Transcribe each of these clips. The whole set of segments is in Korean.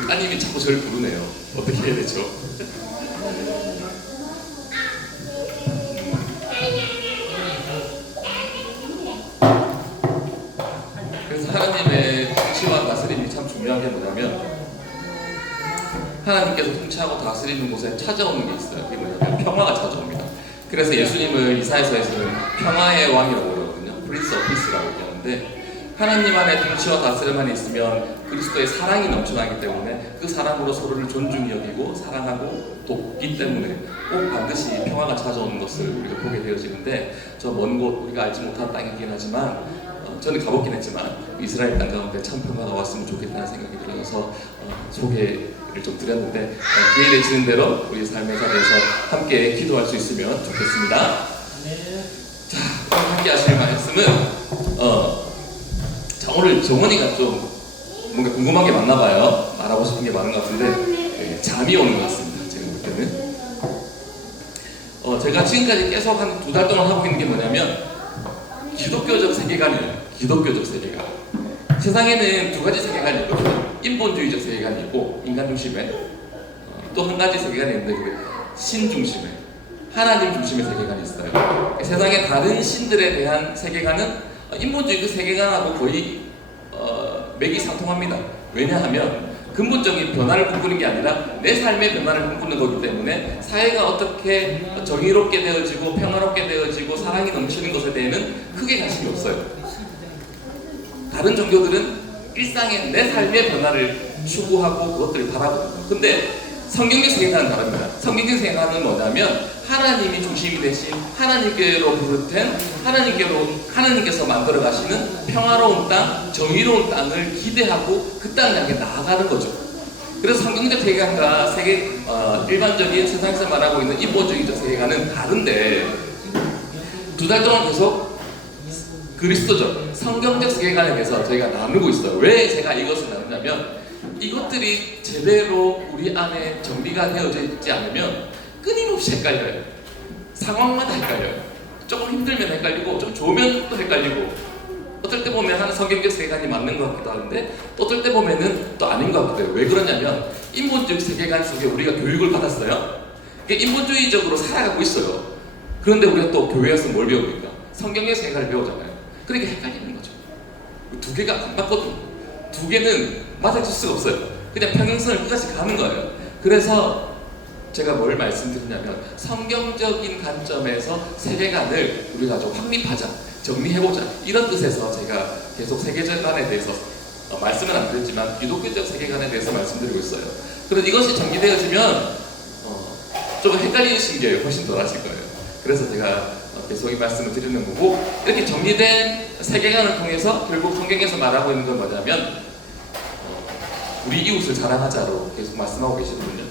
따님이 자꾸 저를 부르네요. 어떻게 해야 되죠? 그래서 하나님의 통치와 다스림이 참 중요한 게 뭐냐면, 하나님께서 통치하고 다스리는 곳에 찾아오는 게 있어요. 그게 뭐냐면 평화가 찾아옵니다. 그래서 예수님을 이사야서에서는 평화의 왕이라고 그러거든요. 프린스 오브 피스라고 얘기하는데, 하나님 안에 통치와 다스림 안에 있으면 그리스도의 사랑이 넘쳐나기 때문에 그 사랑으로 서로를 존중히 여기고 사랑하고 돕기 때문에 꼭 반드시 평화가 찾아오는 것을 우리가 보게 되어지는데, 저 먼 곳 우리가 알지 못한 땅이긴 하지만 저는 가보긴 했지만 이스라엘 땅 가운데 참 평화가 왔으면 좋겠다는 생각이 들어서 소개를 좀 드렸는데, 기회 되시는 대로 우리 삶의 자리에서 함께 기도할 수 있으면 좋겠습니다. 자, 오늘 함께 하실 말씀은 자, 오늘 정원이가 좀 뭔가 궁금한 게 많나 봐요. 말하고 싶은 게 많은 것 같은데 잠이 오는 것 같습니다. 제가 볼 때는 제가 지금까지 계속 한 2달 동안 하고 있는 게 뭐냐면 기독교적 세계관이에요. 기독교적 세계관. 세상에는 2가지 세계관이 있거든요. 인본주의적 세계관이 있고 인간 중심의, 또 한 가지 세계관이 있는데 그게 신 중심의, 하나님 중심의 세계관이 있어요. 세상의 다른 신들에 대한 세계관은 인본주의 그 세계관하고 거의 맥이 상통합니다. 왜냐하면 근본적인 변화를 꿈꾸는 게 아니라 내 삶의 변화를 꿈꾸는 거기 때문에 사회가 어떻게 정의롭게 되어지고 평화롭게 되어지고 사랑이 넘치는 것에 대해서는 크게 관심이 없어요. 다른 종교들은 일상의 내 삶의 변화를 추구하고 그것들을 바라보거든요. 근데 성경적 세계관은 다릅니다. 성경적 세계관은 뭐냐면 하나님이 중심이 되신, 하나님께로 비롯된 하나님께서 만들어 가시는 평화로운 땅, 정의로운 땅을 기대하고 그 땅을 향해 나아가는 거죠. 그래서 성경적 세계관과 일반적인 세상에서 말하고 있는 인본주의적 세계관은 다른데, 2달 동안 계속 그리스도적, 성경적 세계관에 대해서 저희가 나누고 있어요. 왜 제가 이것을 나누냐면, 이것들이 제대로 우리 안에 정리가 되어져 있지 않으면 끊임없이 헷갈려요. 상황마다 헷갈려요. 조금 힘들면 헷갈리고 좀 좋으면 또 헷갈리고, 어떨 때 보면 하는 성경적 세계관이 맞는 것 같기도 하는데 또 어떨 때 보면은 또 아닌 것 같기도 해요. 왜 그러냐면 인본주의 세계관 속에 우리가 교육을 받았어요. 인본주의적으로 살아가고 있어요. 그런데 우리가 또 교회에서 뭘 배웁니까? 성경의 세계관을 배우잖아요. 그러니까 헷갈리는 거죠. 2개가 안 맞거든요. 2개는 맞아줄 수가 없어요. 그냥 평행선을 끝까지 가는 거예요. 그래서 제가 뭘 말씀드리냐면 성경적인 관점에서 세계관을 우리가 좀 확립하자, 정리해보자, 이런 뜻에서 제가 계속 세계관에 대해서 말씀은 안 드렸지만 기독교적 세계관에 대해서 말씀드리고 있어요. 그래서 이것이 정리되어지면 좀 헷갈리신 게 훨씬 덜 하실 거예요. 그래서 제가 계속 이 말씀을 드리는 거고, 이렇게 정리된 세계관을 통해서 결국 성경에서 말하고 있는 건 뭐냐면 우리 이웃을 사랑하자로 계속 말씀하고 계시거든요.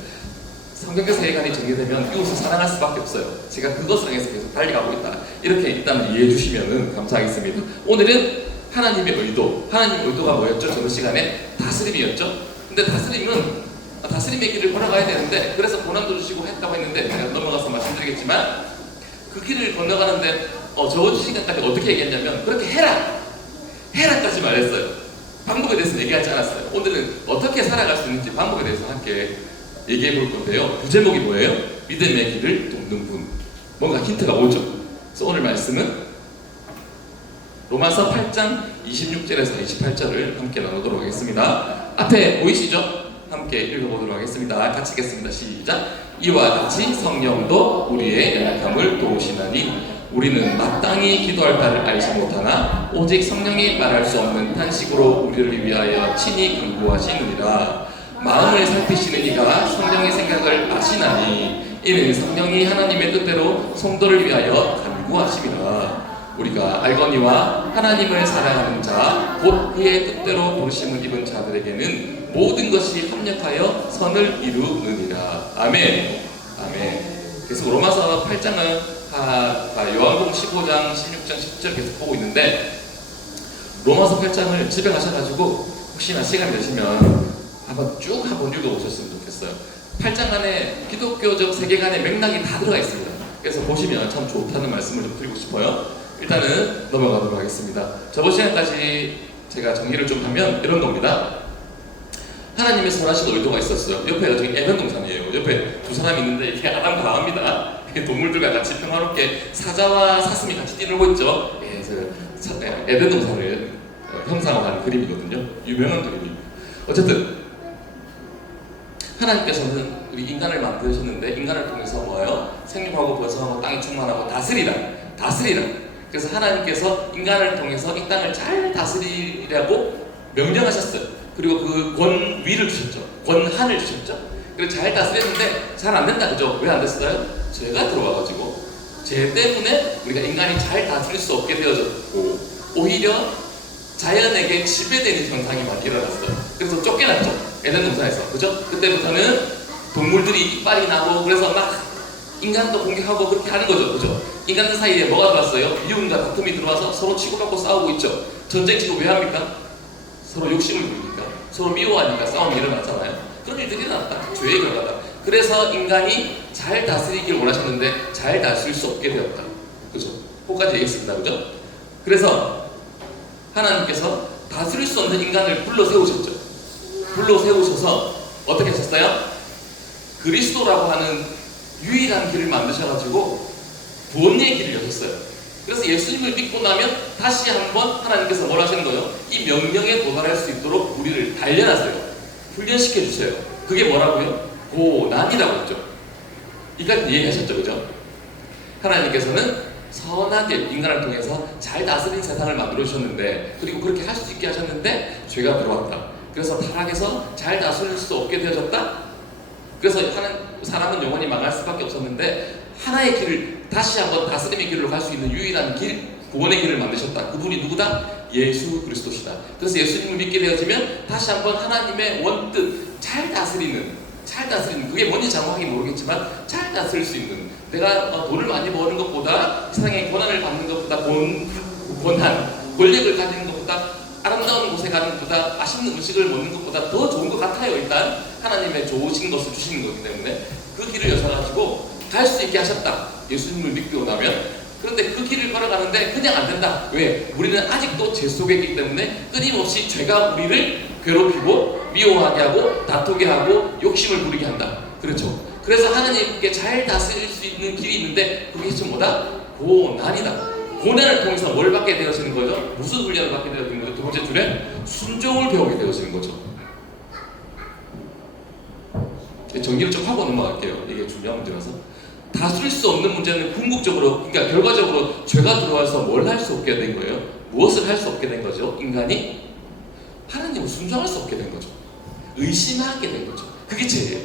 성경적 세계관이 정리되면 이웃을 사랑할 수밖에 없어요. 제가 그것을 향해서 계속 달려가고 있다, 이렇게 일단 이해해 주시면 감사하겠습니다. 오늘은 하나님의 의도, 하나님의 의도가 뭐였죠? 저번 시간에 다스림이었죠? 근데 다스림의 길을 걸어가야 되는데, 그래서 고난도 주시고 했다고 했는데 제가 넘어가서 말씀드리겠지만, 그 길을 건너가는데 저번 시간까지 어떻게 얘기했냐면 그렇게 해라까지 말했어요. 방법에 대해서 얘기하지 않았어요. 오늘은 어떻게 살아갈 수 있는지 방법에 대해서 함께 얘기해 볼 건데요. 부제목이 뭐예요? 믿음의 길을 돕는 분. 뭔가 힌트가 오죠. 그래서 오늘 말씀은 로마서 8장 26절에서 28절을 함께 나누도록 하겠습니다. 앞에 보이시죠? 함께 읽어보도록 하겠습니다. 같이 읽겠습니다. 시작. 이와 같이 성령도 우리의 연약함을 도우시나니 우리는 마땅히 기도할 바를 알지 못하나 오직 성령이 말할 수 없는 탄식으로 우리를 위하여 친히 간구하시느니라. 마음을 살피시는 이가 성령의 생각을 아시나니 이는 성령이 하나님의 뜻대로 성도를 위하여 간구하심이라. 우리가 알거니와 하나님을 사랑하는 자 곧 그의 뜻대로 부르심을 입은 자들에게는 모든 것이 합력하여 선을 이루느니라. 아멘. 아멘. 그래서 로마서 8장은 요한복음 15장 16장 10절 계속 보고 있는데, 로마서 8장을 집에 가셔가지고 혹시나 시간이 되시면 한번 읽어보셨으면 좋겠어요. 8장 안에 기독교적 세계관의 맥락이 다 들어가 있습니다. 그래서 보시면 참 좋다는 말씀을 좀 드리고 싶어요. 일단은 넘어가도록 하겠습니다. 저번 시간까지 제가 정리를 좀 하면 이런 겁니다. 하나님의 선하신 의도가 있었어요. 옆에 저기 에덴 동산이에요. 옆에 두 사람이 있는데 이게 아담과 하와입니다. 동물들과 같이 평화롭게 사자와 사슴이 같이 뛰놀고 있죠. 예, 에덴 동산을 형상화한 그림이거든요. 유명한 그림이에요. 어쨌든 하나님께서는 우리 인간을 만드셨는데 인간을 통해서 뭐예요? 생육하고 번성하고 땅이 충만하고 다스리라. 그래서 하나님께서 인간을 통해서 이 땅을 잘 다스리라고 명령하셨어요. 그리고 그 권위를 주셨죠. 권한을 주셨죠. 그래서 잘 다스렸는데 잘 안 된다, 그죠? 왜 안 됐어요? 죄가 들어와가지고 죄 때문에 우리가 인간이 잘 다스릴 수 없게 되어졌고 오히려 자연에게 지배되는 현상이 막 일어났어요. 그래서 쫓겨났죠. 에덴 동산에서, 그죠? 그때부터는 동물들이 이빨이 나고 그래서 막 인간도 공격하고 그렇게 하는 거죠, 그죠? 인간들 사이에 뭐가 들어왔어요? 미움과 다툼이 들어와서 서로 치고받고 싸우고 있죠. 전쟁 지금 왜 합니까? 서로 욕심을 부리니까, 서로 미워하니까 싸움이 일어났잖아요. 그런 일들이 일어났다. 죄의 결과다. 그래서 인간이 잘 다스리길 원하셨는데 잘 다스릴 수 없게 되었다. 그죠? 거기까지 얘기했습니다. 그죠? 그래서 하나님께서 다스릴 수 없는 인간을 불러 세우셨죠. 불러 세우셔서 어떻게 하셨어요? 그리스도라고 하는 유일한 길을 만드셔가지고 구원의 길을 여셨어요. 그래서 예수님을 믿고 나면 다시 한번 하나님께서 뭘 하시는 거예요? 이 명령에 도달할 수 있도록 우리를 단련하세요. 훈련시켜 주세요. 그게 뭐라고요? 고난이라고 했죠. 이까지 이해하셨죠, 그죠? 하나님께서는 선하게 인간을 통해서 잘 다스린 세상을 만들어 주셨는데, 그리고 그렇게 할 수 있게 하셨는데 죄가 들어왔다. 그래서 타락해서 잘 다스릴 수 없게 되어졌다. 그래서 사람은 영원히 망할 수밖에 없었는데 하나의 길을 다시 한번 다스림의 길로 갈 수 있는 유일한 길, 구원의 길을 만드셨다. 그분이 누구다? 예수 그리스도시다. 그래서 예수님을 믿게 되어지면 다시 한번 하나님의 원뜻, 잘 다스리는 그게 뭔지 정확하게 모르겠지만 잘 다스릴 수 있는, 내가 돈을 많이 버는 것보다, 세상에 권한을 받는 것보다, 권력을 가지는 것보다, 아름다운 곳에 가는 것보다, 맛있는 음식을 먹는 것보다 더 좋은 것 같아요. 일단 하나님의 좋으신 것을 주시는 거기 때문에 그 길을 여셔가지고 갈 수 있게 하셨다. 예수님을 믿고 나면. 그런데 그 길을 걸어가는데 그냥 안 된다. 왜? 우리는 아직도 죄 속에 있기 때문에 끊임없이 죄가 우리를 괴롭히고 미워하게 하고 다투게 하고 욕심을 부리게 한다. 그렇죠? 그래서 하나님께 잘 다스릴 수 있는 길이 있는데 그게 지금 뭐다? 고난이다. 고난을 통해서 뭘 받게 되어지는 거죠? 무슨 훈련을 받게 되어지는 거죠? 두 번째 줄에 순종을 배우게 되어지는 거죠. 정리를 좀 하고 넘어갈게요. 이게 중요한 문제라서. 다스릴 수 없는 문제는 궁극적으로, 그러니까 결과적으로 죄가 들어와서 뭘 할 수 없게 된 거예요? 무엇을 할 수 없게 된 거죠? 인간이 하나님을 순종할 수 없게 된 거죠. 의심하게 된 거죠. 그게 죄예요.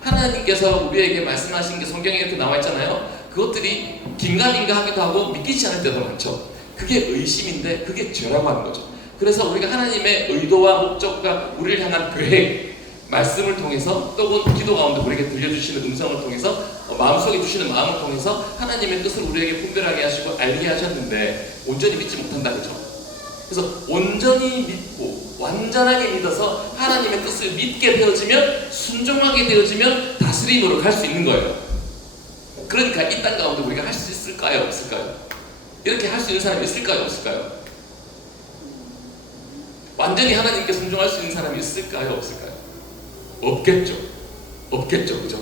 하나님께서 우리에게 말씀하신 게 성경에 이렇게 나와 있잖아요. 그것들이 긴가민가 하기도 하고 믿기지 않을 때도 많죠. 그게 의심인데 그게 죄라고 하는 거죠. 그래서 우리가 하나님의 의도와 목적과 우리를 향한 계획, 말씀을 통해서 또는 기도 가운데 우리에게 들려주시는 음성을 통해서 마음속에 주시는 마음을 통해서 하나님의 뜻을 우리에게 분별하게 하시고 알게 하셨는데 온전히 믿지 못한다, 그죠? 그래서 온전히 믿고 완전하게 믿어서 하나님의 뜻을 믿게 되어지면, 순종하게 되어지면 다스림으로 갈 수 있는 거예요. 그러니까 이 땅 가운데 우리가 할 수 있을까요? 없을까요? 이렇게 할 수 있는 사람이 있을까요? 없을까요? 완전히 하나님께 순종할 수 있는 사람이 있을까요? 없을까요? 없겠죠. 그죠?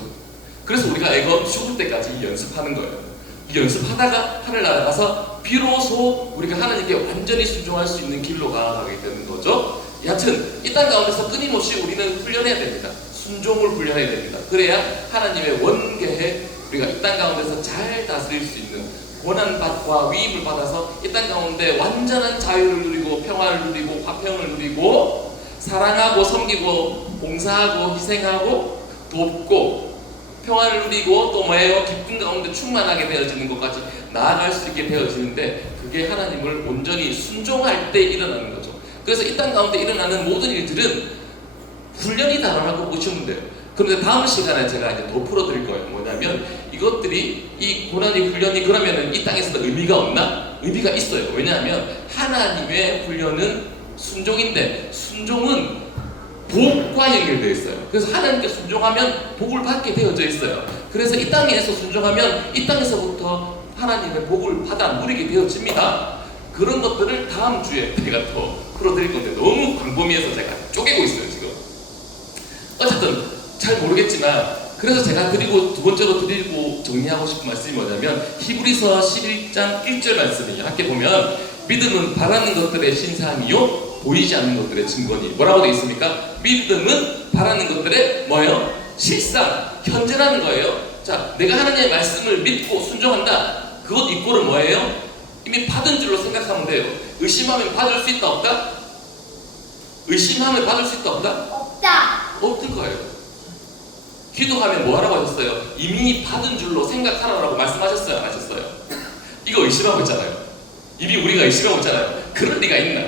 그래서 우리가 이거 죽을 때까지 연습하는 거예요. 연습하다가 하늘나라 가서 비로소 우리가 하나님께 완전히 순종할 수 있는 길로 가게 되는 거죠. 여하튼 이 땅 가운데서 끊임없이 우리는 훈련해야 됩니다. 순종을 훈련해야 됩니다. 그래야 하나님의 원계에 우리가 이 땅 가운데서 잘 다스릴 수 있는, 고난받과 위임을 받아서 이 땅 가운데 완전한 자유를 누리고 평화를 누리고 화평을 누리고 사랑하고 섬기고 봉사하고 희생하고 돕고 평화를 누리고 또 뭐예요? 기쁨 가운데 충만하게 되어지는 것까지 나아갈 수 있게 되어지는데, 그게 하나님을 온전히 순종할 때 일어나는 거죠. 그래서 이 땅 가운데 일어나는 모든 일들은 훈련이다라고 보시면 돼요. 그런데 다음 시간에 제가 이제 더 풀어드릴 거예요. 뭐냐면 이것들이, 이 고난이 훈련이 그러면은 이 땅에서도 의미가 없나? 의미가 있어요. 왜냐하면 하나님의 훈련은 순종인데 순종은 복과 연결되어 있어요. 그래서 하나님께 순종하면 복을 받게 되어져 있어요. 그래서 이 땅에서 순종하면 이 땅에서부터 하나님의 복을 받아 누리게 되어집니다. 그런 것들을 다음 주에 제가 더 풀어드릴 건데 너무 광범위해서 제가 쪼개고 있어요 지금. 어쨌든 잘 모르겠지만 그래서 제가 그리고 두 번째로 드리고 정리하고 싶은 말씀이 뭐냐면 히브리서 11장 1절 말씀이에요. 함께 보면 믿음은 바라는 것들의 신상이요 보이지 않는 것들의 증거니 뭐라고 되어 있습니까? 믿음은 바라는 것들의 뭐예요? 실상, 현재라는 거예요. 자, 내가 하나님의 말씀을 믿고 순종한다. 그것 이꼴은 뭐예요? 이미 받은 줄로 생각하면 돼요. 의심하면 받을 수 있다 없다? 의심하면 받을 수 있다 없다? 없다. 없는 거예요. 기도하면 뭐 하라고 하셨어요? 이미 받은 줄로 생각하라고 말씀하셨어요? 안 하셨어요? 이거 의심하고 있잖아요. 이미 우리가 의심하고 있잖아요. 그럴 리가 있나?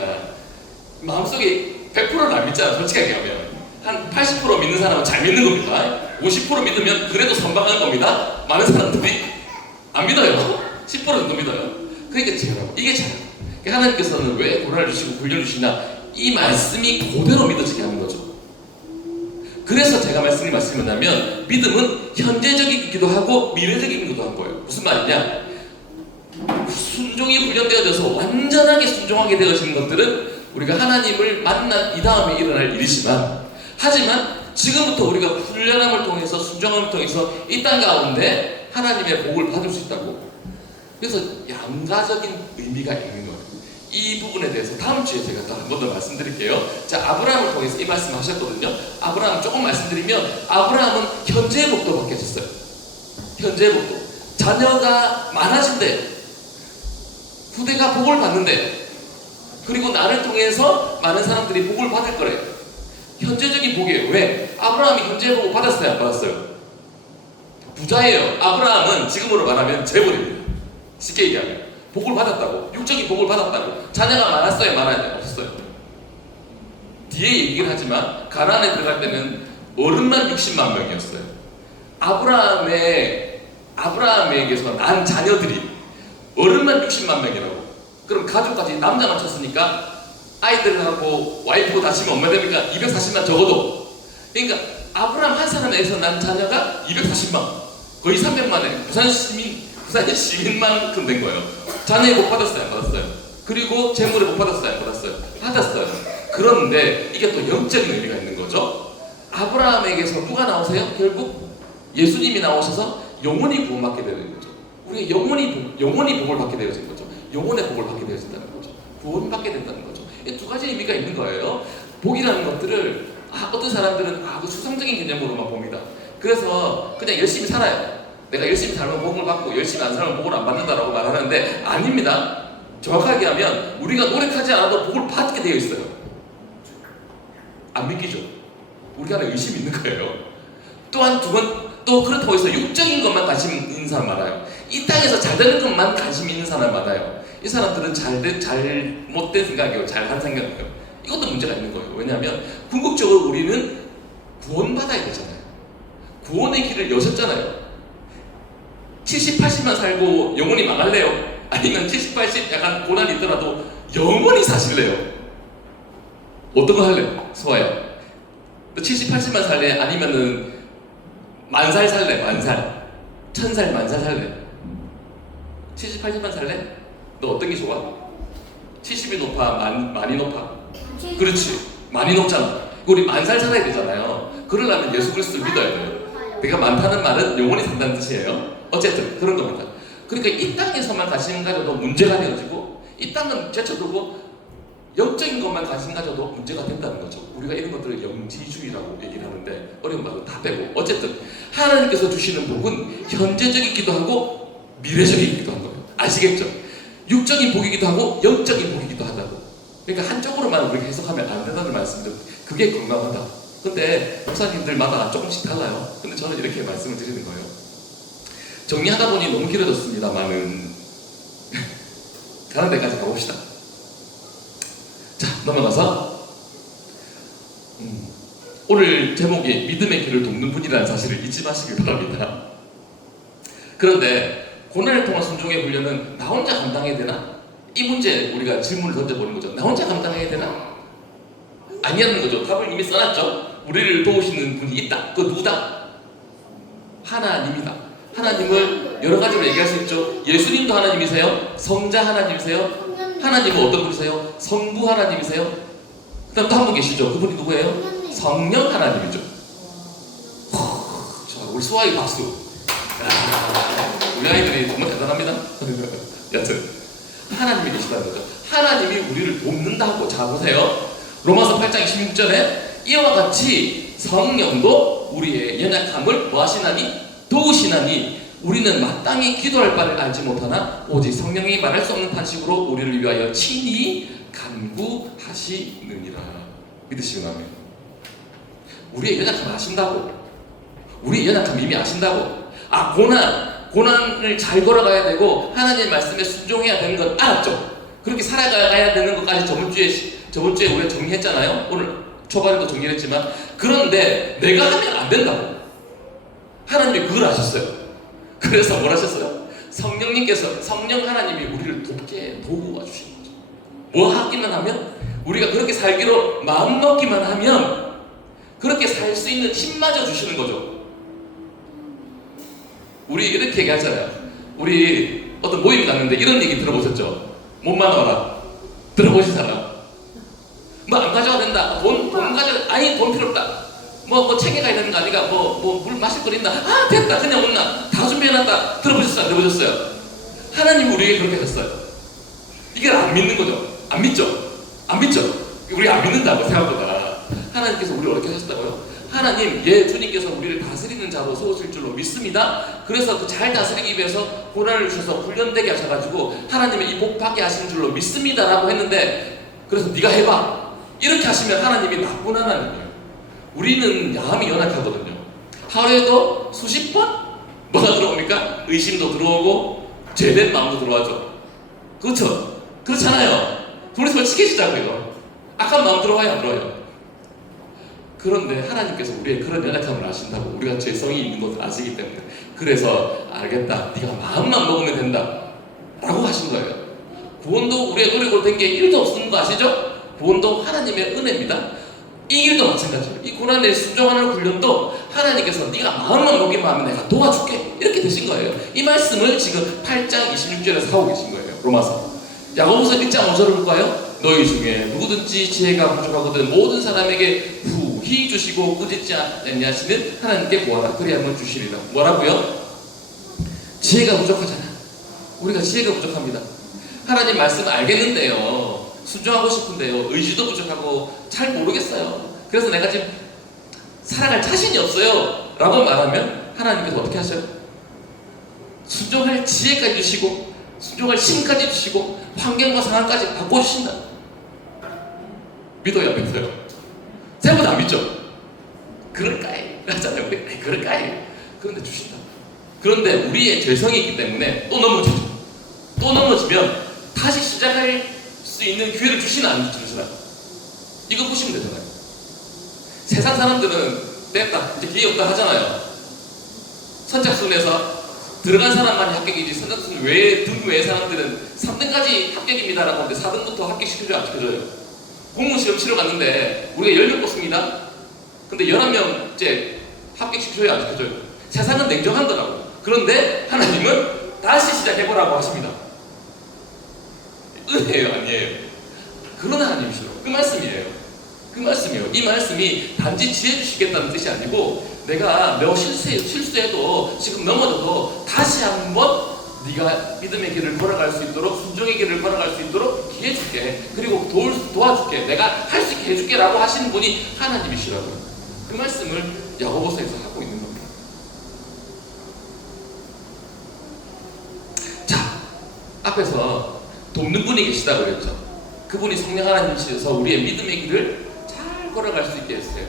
마음속에 100%는 안 믿잖아. 솔직하게 하면 한 80% 믿는 사람은 잘 믿는 겁니다. 50% 믿으면 그래도 선방하는 겁니다. 많은 사람들이 안 믿어요. 10% 정도 믿어요. 그러니까 제라고 이게 잘 하나님께서는 왜 고난을 주시고 훈련을 주시나 이 말씀이 그대로 믿어지게 하는 거죠. 그래서 제가 말씀이 뭐냐면 믿음은 현재적이기도 하고 미래적이기도 한 거예요. 무슨 말이냐? 순종이 훈련되어져서 완전하게 순종하게 되어지는 것들은 우리가 하나님을 만난 이 다음에 일어날 일이지만 하지만 지금부터 우리가 훈련함을 통해서 순종함을 통해서 이 땅 가운데 하나님의 복을 받을 수 있다고. 그래서 양가적인 의미가 있는 거예요. 이 부분에 대해서 다음 주에 제가 또 한 번 더 말씀드릴게요. 자, 아브라함을 통해서 이 말씀 하셨거든요. 아브라함 조금 말씀드리면 아브라함은 현재의 복도 받게 됐어요. 현재의 복도. 자녀가 많아진대. 후대가 복을 받는데 그리고 나를 통해서 많은 사람들이 복을 받을 거래. 현재적인 복이에요. 왜? 아브라함이 현재의 복을 받았어요? 안 받았어요? 부자예요. 아브라함은 지금으로 말하면 재벌입니다. 쉽게 얘기하면 복을 받았다고. 육적인 복을 받았다고. 자녀가 많았어요? 많아요? 없었어요? 뒤에 얘기를 하지만 가나안에 들어갈 때는 어른만 60만 명이었어요. 아브라함에게서 난 자녀들이 어른만 60만 명이라고. 그럼 가족까지 남자만 쳤으니까 아이들하고 와이프고 다 치면 얼마 됩니까? 240만 적어도. 그러니까 아브라함 한 사람에서 난 자녀가 240만, 거의 300만에 부산의 시민만큼 된 거예요. 자녀의 복 받았어요? 안 받았어요? 그리고 재물의 복 받았어요? 안 받았어요? 받았어요. 그런데 이게 또 영적인 의미가 있는 거죠. 아브라함에게서 누가 나오세요? 결국 예수님이 나오셔서 영원히 구원받게 되는 거죠. 우리가 영원히 복을 받게 되어진 거죠. 영혼의 복을 받게 되어진다는 거죠. 구원받게 된다는 거죠. 이 두 가지 의미가 있는 거예요. 복이라는 것들을 어떤 사람들은 그 수상적인 개념으로만 봅니다. 그래서 그냥 열심히 살아요. 내가 열심히 살면 복을 받고 열심히 안 살면 복을 안 받는다라고 말하는데 아닙니다. 정확하게 하면 우리가 노력하지 않아도 복을 받게 되어 있어요. 안 믿기죠? 우리 안에 의심이 있는 거예요. 또한 또 그렇다고 해서 육적인 것만 관심 있는 사람 많아요. 이 땅에서 잘 되는 것만 관심 있는 사람 많아요. 이 사람들은 잘못된 생각이에요. 잘한 생각이에요. 이것도 문제가 있는 거예요. 왜냐하면 궁극적으로 우리는 구원받아야 되잖아요. 구원의 길을 여셨잖아요. 70, 80만 살고 영원히 망할래요? 아니면 70, 80 약간 고난이 있더라도 영원히 사실래요? 어떤 거 할래요? 소아야. 70, 80만 살래? 아니면은 만살 살래? 만살. 1000살, 만살 살래? 70, 80만 살래? 너 어떤 게 좋아? 70이 높아? 많이 높아? 그렇지. 많이 높잖아. 우리 만살 살아야 되잖아요. 그러려면 예수 그리스도를 믿어야 돼요. 내가 많다는 말은 영원히 산다는 뜻이에요. 어쨌든 그런 겁니다. 그러니까 이 땅에서만 관심 가져도 문제가 되어지고 이 땅은 제쳐두고 영적인 것만 관심 가져도 문제가 된다는 거죠. 우리가 이런 것들을 영지주의라고 얘기를 하는데 어려운 말은 다 빼고 어쨌든 하나님께서 주시는 복은 현재적이기도 하고 미래적이기도 한 거예요. 아시겠죠? 육적인 복이기도 하고 영적인 복이기도 하다고. 그러니까 한쪽으로만 우리가 해석하면 안 된다는 말씀인데 그게 건강하다. 근데 목사님들마다 조금씩 달라요. 근데 저는 이렇게 말씀을 드리는 거예요. 정리하다 보니 너무 길어졌습니다만은 가는 데까지 가봅시다. 자, 넘어가서 오늘 제목이 믿음의 길을 돕는 분이라는 사실을 잊지 마시길 바랍니다. 그런데 고난을 통한 순종의 훈련은 나 혼자 감당해야 되나? 이 문제 우리가 질문을 던져보는 거죠. 나 혼자 감당해야 되나? 아니라는 거죠. 답을 이미 써놨죠. 우리를 도우시는 분이 있다. 그 누구다? 하나님이다. 하나님을 여러 가지로 얘기할 수 있죠. 예수님도 하나님이세요. 성자 하나님이세요. 하나님은 어떤 분이세요? 성부 하나님이세요. 그 다음 또 한 분 계시죠. 그분이 누구예요? 성령 하나님이죠. 우리 수아이 박수. 우리 아이들이 정말 대단합니다. 여튼 하나님이 계시다는 거죠. 하나님이 우리를 돕는다고. 자 보세요. 로마서 8장 26절에 이와 같이 성령도 우리의 연약함을 뭐 하시나니? 도우시나니 우리는 마땅히 기도할 바를 알지 못하나 오직 성령이 말할 수 없는 탄식으로 우리를 위하여 친히 간구하시느니라. 믿으시면 아멘. 우리의 연약함을 아신다고. 우리의 연약함 이미 아신다고. 고난을 잘 걸어가야 되고 하나님의 말씀에 순종해야 되는 건 알았죠. 그렇게 살아가야 되는 것까지 저번 주에 우리가 정리했잖아요. 오늘 초반에도 정리했지만, 그런데 내가 하면 안 된다고. 하나님이 그걸 아셨어요. 그래서 뭘 하셨어요? 성령 하나님이 우리를 도우가 주시는 거죠. 뭐 하기만 하면, 우리가 그렇게 살기로 마음 먹기만 하면 그렇게 살 수 있는 힘마저 주시는 거죠. 우리 이렇게 얘기하잖아요. 우리 어떤 모임 갔는데 이런 얘기 들어보셨죠? 몸만 와라. 들어보신 사람? 뭐 안 가져와도 된다. 돈 아니 돈 필요 없다. 뭐 챙겨가야 되는 거 아니가. 물 마실 거 있나? 됐다. 그냥 온나. 다 준비해놨다. 들어보셨어요? 안 들어보셨어요? 하나님 우리에게 그렇게 하셨어요. 이걸 안 믿는 거죠. 안 믿죠? 안 믿죠? 우리 안 믿는다고 생각보다. 하나님께서 우리를 어떻게 하셨다고요? 하나님, 주님께서 우리를 다스리는 자로 세우실 줄로 믿습니다. 그래서 그 잘 다스리기 위해서 고난을 주셔서 훈련되게 하셔가지고 하나님의 이 복 받게 하시는 줄로 믿습니다라고 했는데, 그래서 네가 해봐. 이렇게 하시면 하나님이 나쁜 하나님이에요. 우리는 마음이 연약하거든요. 하루에도 수십 번 뭐가 들어옵니까? 의심도 들어오고 죄된 마음도 들어와죠. 그렇죠? 그렇잖아요. 둘이서 솔직해지자고요. 악한 마음 들어와요, 안 들어와요? 그런데 하나님께서 우리의 그런 연약함을 아신다고. 우리가 죄성이 있는 것을 아시기 때문에. 그래서 알겠다. 네가 마음만 먹으면 된다 라고 하신 거예요. 구원도 우리의 노력으로 된 게 1도 없는 거 아시죠? 구원도 하나님의 은혜입니다. 이 일도 마찬가지예요. 이 고난에 순종하는 훈련도 하나님께서 네가 마음만 먹기만 하면 내가 도와줄게 이렇게 되신 거예요. 이 말씀을 지금 8장 26절에서 하고 계신 거예요. 로마서. 야고보서 1장 5절을 볼까요? 너희 중에 누구든지 지혜가 부족하거든 모든 사람에게 후히 주시고 꾸짖지 아니하시는 하나님께 구하라. 그리하면 주시리라. 뭐라고요? 지혜가 부족하잖아. 우리가 지혜가 부족합니다. 하나님 말씀 알겠는데요, 순종하고 싶은데요, 의지도 부족하고 잘 모르겠어요. 그래서 내가 지금 살아갈 자신이 없어요 라고 말하면 하나님께서 어떻게 하셔요? 순종할 지혜까지 주시고 순종할 힘까지 주시고 환경과 상황까지 바꿔주신다. 믿어요, 안 믿어요? 생각보다 안 믿죠? 그럴까요? 하잖아요. 우리 그럴까요? 그런데 주신다. 그런데 우리의 죄성이 있기 때문에 또 넘어지죠. 또 넘어지면 다시 시작할 수 있는 기회를 주시나 안 주시나? 이거 보시면 되잖아요. 세상 사람들은 됐다, 이제 기회 없다 하잖아요. 선착순에서 들어간 사람만이 합격이지 선착순 외에 등 외의 사람들은 3등까지 합격입니다라고 하는데 4등부터 합격시켜줘요, 안 시켜줘요? 공무시험 치러 갔는데 우리가 10명 뽑습니다. 근데 11명째 합격시켜줘요, 안 시켜줘요? 세상은 냉정한더라고. 그런데 하나님은 다시 시작해보라고 하십니다. 은혜예요, 아니에요? 그런 하나님이시죠. 그 말씀이에요. 그 말씀이에요. 이 말씀이 단지 지혜 주시겠다는 뜻이 아니고, 내가 몇 실수해도 지금 넘어져도 다시 한번 네가 믿음의 길을 걸어갈 수 있도록, 순종의 길을 걸어갈 수 있도록 기회 줄게. 그리고 도와줄게. 내가 할 수 있게 해줄게 라고 하시는 분이 하나님이시라고요. 그 말씀을 야고보서에서 하고 있는 겁니다. 자, 앞에서 돕는 분이 계시다고 그랬죠. 그분이 성령 하나님이셔서 우리의 믿음의 길을 잘 걸어갈 수 있게 했어요.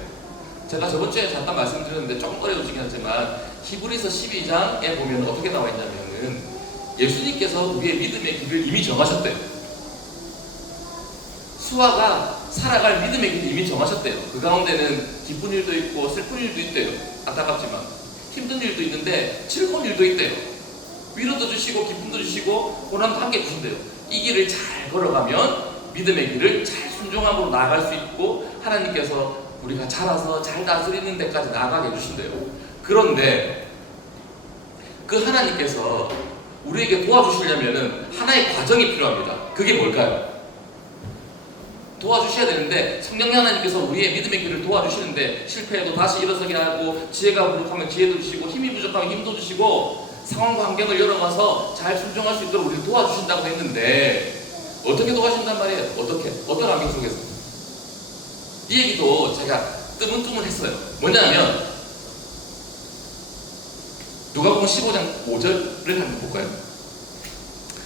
제가 저번 주에 잠깐 말씀드렸는데 조금 어려워지긴 하지만 히브리서 12장에 보면 어떻게 나와 있냐면은 예수님께서 우리의 믿음의 길을 이미 정하셨대요. 수아가 살아갈 믿음의 길을 이미 정하셨대요. 그 가운데는 기쁜 일도 있고 슬픈 일도 있대요. 안타깝지만 힘든 일도 있는데 즐거운 일도 있대요. 위로도 주시고 기쁨도 주시고 고난도 함께 주신대요. 이 길을 잘 걸어가면 믿음의 길을 잘 순종함으로 나아갈 수 있고 하나님께서 우리가 자라서 잘 다스리는 데까지 나아가게 해주신대요. 그런데 그 하나님께서 우리에게 도와주시려면 하나의 과정이 필요합니다. 그게 뭘까요? 도와주셔야 되는데 성령 하나님께서 우리의 믿음의 길을 도와주시는데 실패해도 다시 일어서게 하고 지혜가 부족하면 지혜도 주시고 힘이 부족하면 힘도 주시고 상황과 환경을 열어가서 잘 순종할 수 있도록 우리를 도와주신다고 했는데 어떻게 도와주신단 말이에요? 어떻게? 어떤 환경 속에서? 이 얘기도 제가 뜨문뜨문했어요. 뭐냐면 누가복음 15장 5절을 한번 볼까요?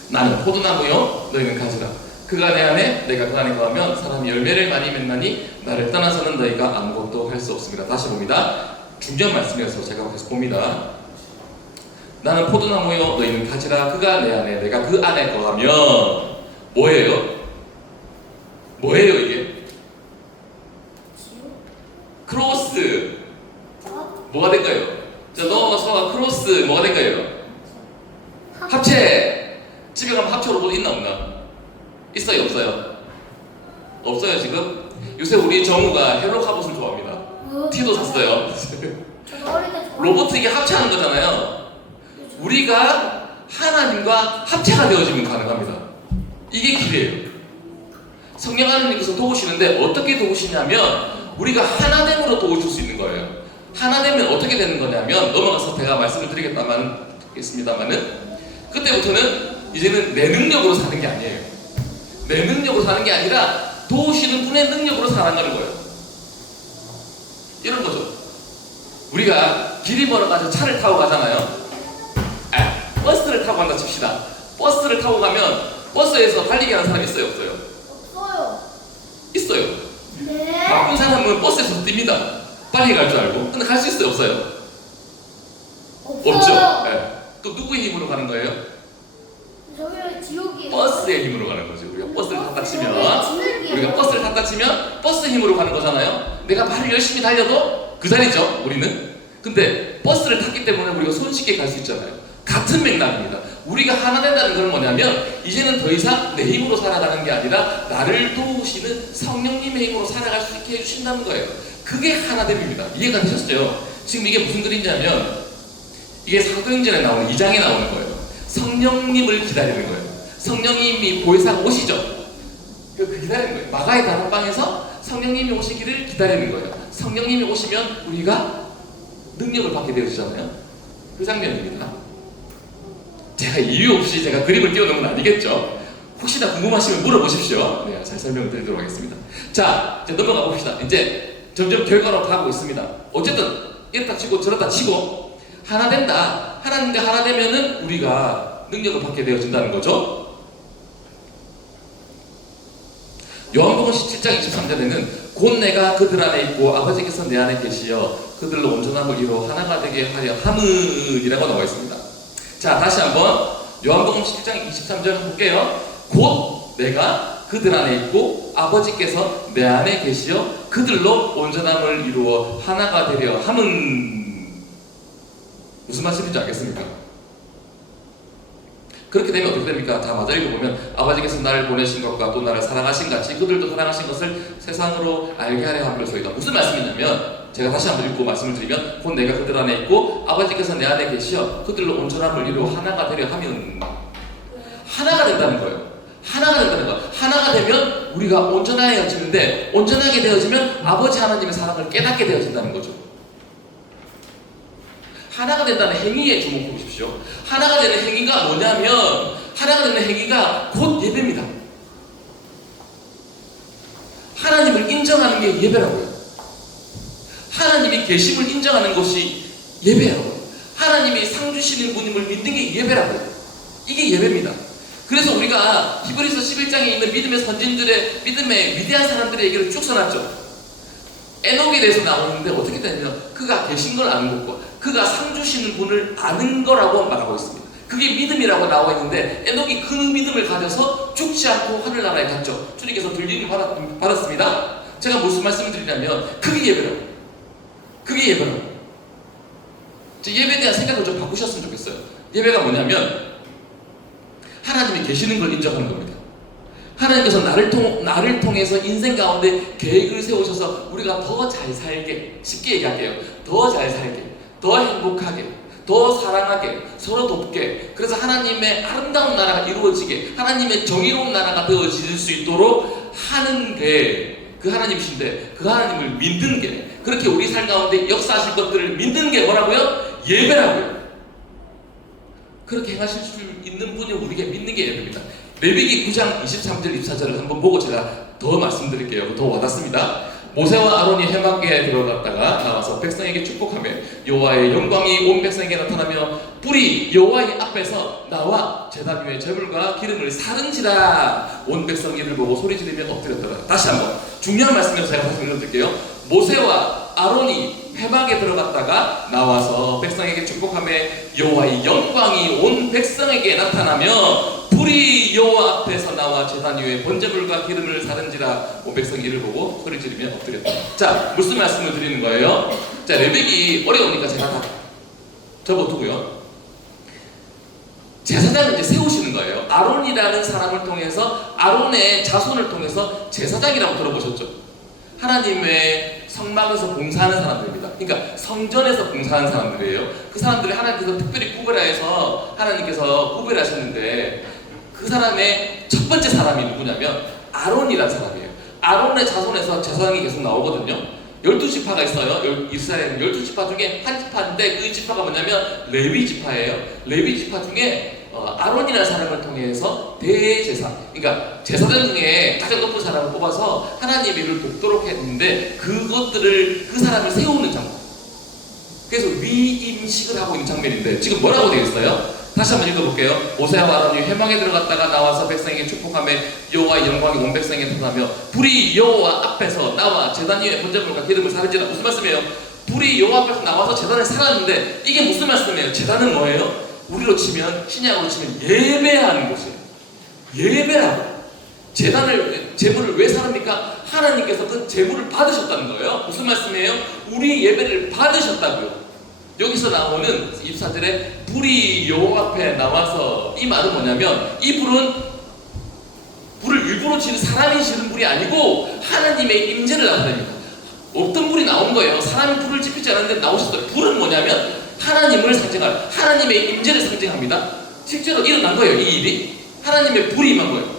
나는 포도나무요 너희는 가지라. 그가 내 안에 내가 그 안에 거하면 사람이 열매를 많이 맺나니 나를 떠나서는 너희가 아무것도 할 수 없습니다. 다시 봅니다. 중요한 말씀이어서 제가 계속 봅니다. 나는 포도나무요 너희는 가지라. 그가 내 안에 내가 그 안에 거하면 뭐예요? 뭐예요 이게? 크로스. 뭐가 될까요? 자, 넘어가서 크로스 뭐가 될까요? 합체. 집에 가면 합체 로봇 있나 없나? 있어요 없어요? 없어요 지금? 요새 우리 정우가 헬로카봇을 좋아합니다. 티도 샀어요. 로봇 이게 합체하는 거잖아요. 우리가 하나님과 합체가 되어지면 가능합니다. 이게 길이에요. 성령 하나님께서 도우시는데 어떻게 도우시냐면 우리가 하나됨으로 도우실 수 있는 거예요. 하나되면 어떻게 되는 거냐면 넘어가서 제가 말씀을 드리겠습니다만은 그때부터는 이제는 내 능력으로 사는 게 아니에요. 내 능력으로 사는 게 아니라 도우시는 분의 능력으로 살아가는 거예요. 이런 거죠. 우리가 길이 멀어가지고 차를 타고 가잖아요. 버스를 타고 간다 칩시다. 버스를 타고 가면 버스에서 달리기 하는 사람 있어요 없어요? 없어요. 있어요. 네. 바쁜 사람은 버스에서 뜁니다. 빨리 갈 줄 알고. 근데 갈 수 있어요 없어요? 없어요. 없죠. 네. 또 누구의 힘으로 가는 거예요? 저기는 지옥이에요. 버스의 힘으로 가는 거죠. 우리가 버스를 탔다 치면 지옥이에요. 우리가 버스를 탔다 치면 버스 힘으로 가는 거잖아요. 내가 말을 열심히 달려도 그 자리죠 우리는. 근데 버스를 탔기 때문에 우리가 손쉽게 갈 수 있잖아요. 같은 맥락입니다. 우리가 하나 된다는 건 뭐냐면 이제는 더 이상 내 힘으로 살아가는 게 아니라 나를 도우시는 성령님의 힘으로 살아갈 수 있게 해주신다는 거예요. 그게 하나됨입니다. 이해가 되셨죠? 지금 이게 무슨 글인지하면 이게 사도행전에 나오는 2장에 나오는 거예요. 성령님을 기다리는 거예요. 성령님이 보혜사가 오시죠. 그 기다리는 거예요. 마가의 다락방에서 성령님이 오시기를 기다리는 거예요. 성령님이 오시면 우리가 능력을 받게 되어지잖아요. 그 장면입니다. 제가 이유 없이 제가 그림을 띄워놓은 건 아니겠죠. 혹시나 궁금하시면 물어보십시오. 네, 잘 설명을 드리도록 하겠습니다. 자, 이제 넘어가 봅시다. 이제 점점 결과로 가고 있습니다. 어쨌든 이렇다 치고 저렇다 치고 하나 된다. 하나님과 하나 되면은 우리가 능력을 받게 되어진다는 거죠. 요한복음 17장 23절에는 곧 내가 그들 안에 있고 아버지께서 내 안에 계시어 그들로 온전함을 이루어 하나가 되게 하려 함은이라고 나와 있습니다. 자, 다시 한번 요한복음 17장 23절 볼게요. 곧 내가 그들 안에 있고 아버지께서 내 안에 계시어 그들로 온전함을 이루어 하나가 되려 함은 무슨 말씀인지 알겠습니까? 그렇게 되면 어떻게 됩니까? 다 맞아 읽어보면 아버지께서 나를 보내신 것과 또 나를 사랑하신 같이 그들도 사랑하신 것을 세상으로 알게 하려 함이로소이다. 무슨 말씀이냐면 제가 다시 한번 읽고 말씀을 드리면 곧 내가 그들 안에 있고 아버지께서 내 안에 계시어 그들로 온전함을 이루어 하나가 되려 하면 하나가 된다는 거예요. 하나가 된다는 거예요. 하나가 되면 우리가 온전해지는데 온전하게 되어지면 아버지 하나님의 사랑을 깨닫게 되어진다는 거죠. 하나가 된다는 행위에 주목해 보십시오. 하나가 되는 행위가 뭐냐면 하나가 되는 행위가 곧 예배입니다. 하나님을 인정하는 게 예배라고요. 하나님이 계심을 인정하는 것이 예배라고요. 하나님이 상 주시는 분임을 믿는 게 예배라고요. 이게 예배입니다. 그래서 우리가 히브리서 11장에 있는 믿음의 선진들의 믿음의 위대한 사람들의 얘기를 쭉 써놨죠. 에녹에 대해서 나오는데 어떻게 되냐면 그가 계신 걸 아는 것과 그가 상 주시는 분을 아는 거라고 말하고 있습니다. 그게 믿음이라고 나와 있는데 에녹이 그 믿음을 가져서 죽지 않고 하늘나라에 갔죠. 주님께서 들림을 받았습니다. 제가 무슨 말씀을 드리냐면 그게 예배라고. 그게 예배라고. 예배에 대한 생각을 좀 바꾸셨으면 좋겠어요. 예배가 뭐냐면 하나님이 계시는 걸 인정하는 겁니다. 하나님께서 나를 통해서 인생 가운데 계획을 세우셔서 우리가 더 잘 살게, 쉽게 얘기할게요. 더 잘 살게, 더 행복하게, 더 사랑하게, 서로 돕게, 그래서 하나님의 아름다운 나라가 이루어지게, 하나님의 정의로운 나라가 되어질 수 있도록 하는 믿는 게 그 하나님이신데 그 하나님을 믿는 게 그렇게 우리 삶 가운데 역사하실 것들을 믿는 게 뭐라고요? 예배라고요. 그렇게 행하실 수 있는 분이 우리에게 믿는 게 예배입니다. 레위기 9장 23절 24절을 한번 보고 제가 더 말씀드릴게요. 더 와닿습니다. 모세와 아론이 해막에 들어갔다가 나와서 백성에게 축복하며 여호와의 영광이 온 백성에게 나타나며 불이 여호와의 앞에서 나와 제단 위에 제물과 기름을 사른지라 온 백성이 이를 보고 소리 지르며 엎드렸더라. 다시 한번 중요한 말씀이라서 제가 다시 읽어드릴게요. 모세와 아론이 해막에 들어갔다가 나와서 백성에게 축복하며 여호와의 영광이 온 백성에게 나타나며 불이 여호와 앞에서 나와 제단 위에 번제물과 기름을 사른지라 온 백성이 이를 보고 소리 지르며 엎드렸다. 자, 무슨 말씀을 드리는 거예요? 자, 레위기 어려우니까 제가 다 접어두고요. 제사장을 이제 세우시는 거예요. 아론이라는 사람을 통해서 아론의 자손을 통해서 제사장이라고 들어보셨죠? 하나님의 성막에서 봉사하는 사람들입니다. 그러니까 성전에서 봉사하는 사람들이에요. 그 사람들을 하나님께서 특별히 구별해서 하나님께서 구별하셨는데 그 사람의 첫 번째 사람이 누구냐면 아론이라는 사람이에요. 아론의 자손에서 제사장이 계속 나오거든요. 12지파가 있어요. 이스라엘은 12지파 중에 한 지파인데 그 지파가 뭐냐면 레위 지파예요. 레위 지파 중에 아론이라는 사람을 통해서 대제사, 그러니까 제사장 중에 가장 높은 사람을 뽑아서 하나님의 일을 돕도록 했는데 그것들을 그 사람을 세우는 장면. 그래서 위임식을 하고 있는 장면인데 지금 뭐라고 되어 있어요? 다시 한번 읽어볼게요. 모세와 아론이 회막에 들어갔다가 나와서 백성에게 축복하며 여호와의 영광이 온 백성에게 나타나며 불이 여호와 앞에서 나와 제단 위에 번제물과 기름을 사르지라. 무슨 말씀이에요? 불이 여호와 앞에서 나와서 제단을 살았는데 이게 무슨 말씀이에요? 제단은 뭐예요? 우리로 치면 신약으로 치면 예배하는 곳이에요. 예배라고. 제물을 왜 사릅니까? 하나님께서 그 제물을 받으셨다는 거예요. 무슨 말씀이에요? 우리 예배를 받으셨다고요. 여기서 나오는 24절에 불이 여호와 앞에 나와서 이 말은 뭐냐면 이 불은 불을 일부러 지는 사람이 지는 불이 아니고 하나님의 임재를 나타냅니다. 없던 불이 나온 거예요. 사람이 불을 지피지 않았는데 나오셨어요. 불은 뭐냐면 하나님을 상징할 하나님의 임재를 상징합니다. 실제로 일어난 거예요. 이 일이 하나님의 불이 임한 거예요.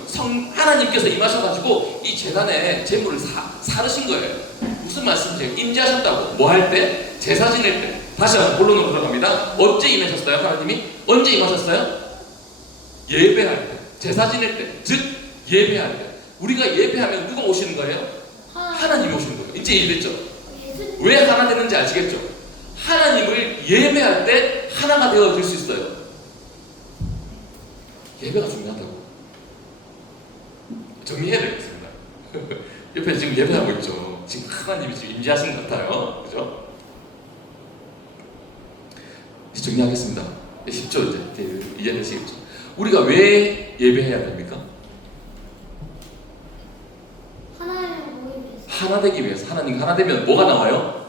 하나님께서 임하셔가지고 이 제단에 제물을 사르신 거예요. 무슨 말씀이세요? 임재하셨다고. 뭐 할 때? 제사 지낼 때. 다시 한번 본론으로 들어갑니다. 언제 임하셨어요? 하나님이? 언제 임하셨어요? 예배할 때. 제사 지낼 때. 즉 예배할 때. 우리가 예배하면 누가 오시는 거예요? 하나님이 오시는 거예요. 이제 이해됐죠? 왜 하나 되는지 아시겠죠? 하나님을 예배할 때 하나가 되어질 수 있어요. 예배가 중요하다고. 정리해야 되겠습니다. 옆에 지금 예배하고 있죠. 지금 하나님이 지금 임재하신 것 같아요. 그죠? 정리하겠습니다. 쉽죠? 이제 이해되시겠죠? 우리가 왜 예배해야 됩니까? 하나 되기 위해서. 하나님과 하나 되면 뭐가 나와요?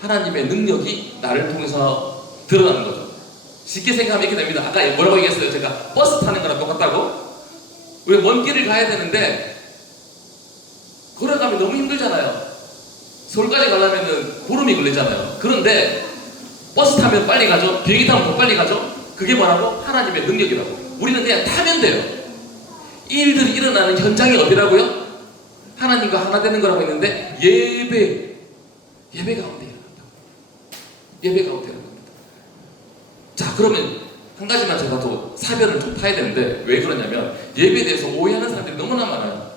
하나님의 능력이 나를 통해서 드러나는 거죠. 쉽게 생각하면 이렇게 됩니다. 아까 뭐라고 얘기했어요? 제가 버스 타는 거랑 똑같다고? 우리가 먼 길을 가야 되는데 걸어가면 너무 힘들잖아요. 서울까지 가려면 보름이 걸리잖아요. 그런데 버스 타면 빨리 가죠? 비행기 타면 더 빨리 가죠? 그게 뭐라고? 하나님의 능력이라고. 우리는 그냥 타면 돼요. 이 일들이 일어나는 현장이 어디라고요? 하나님과 하나 되는 거라고 했는데 예배 가운데 일어난다. 예배 가운데 일어납니다. 자, 그러면 한 가지만 제가 더 사변을 좀 타야 되는데 왜 그러냐면 예배에 대해서 오해하는 사람들이 너무나 많아요.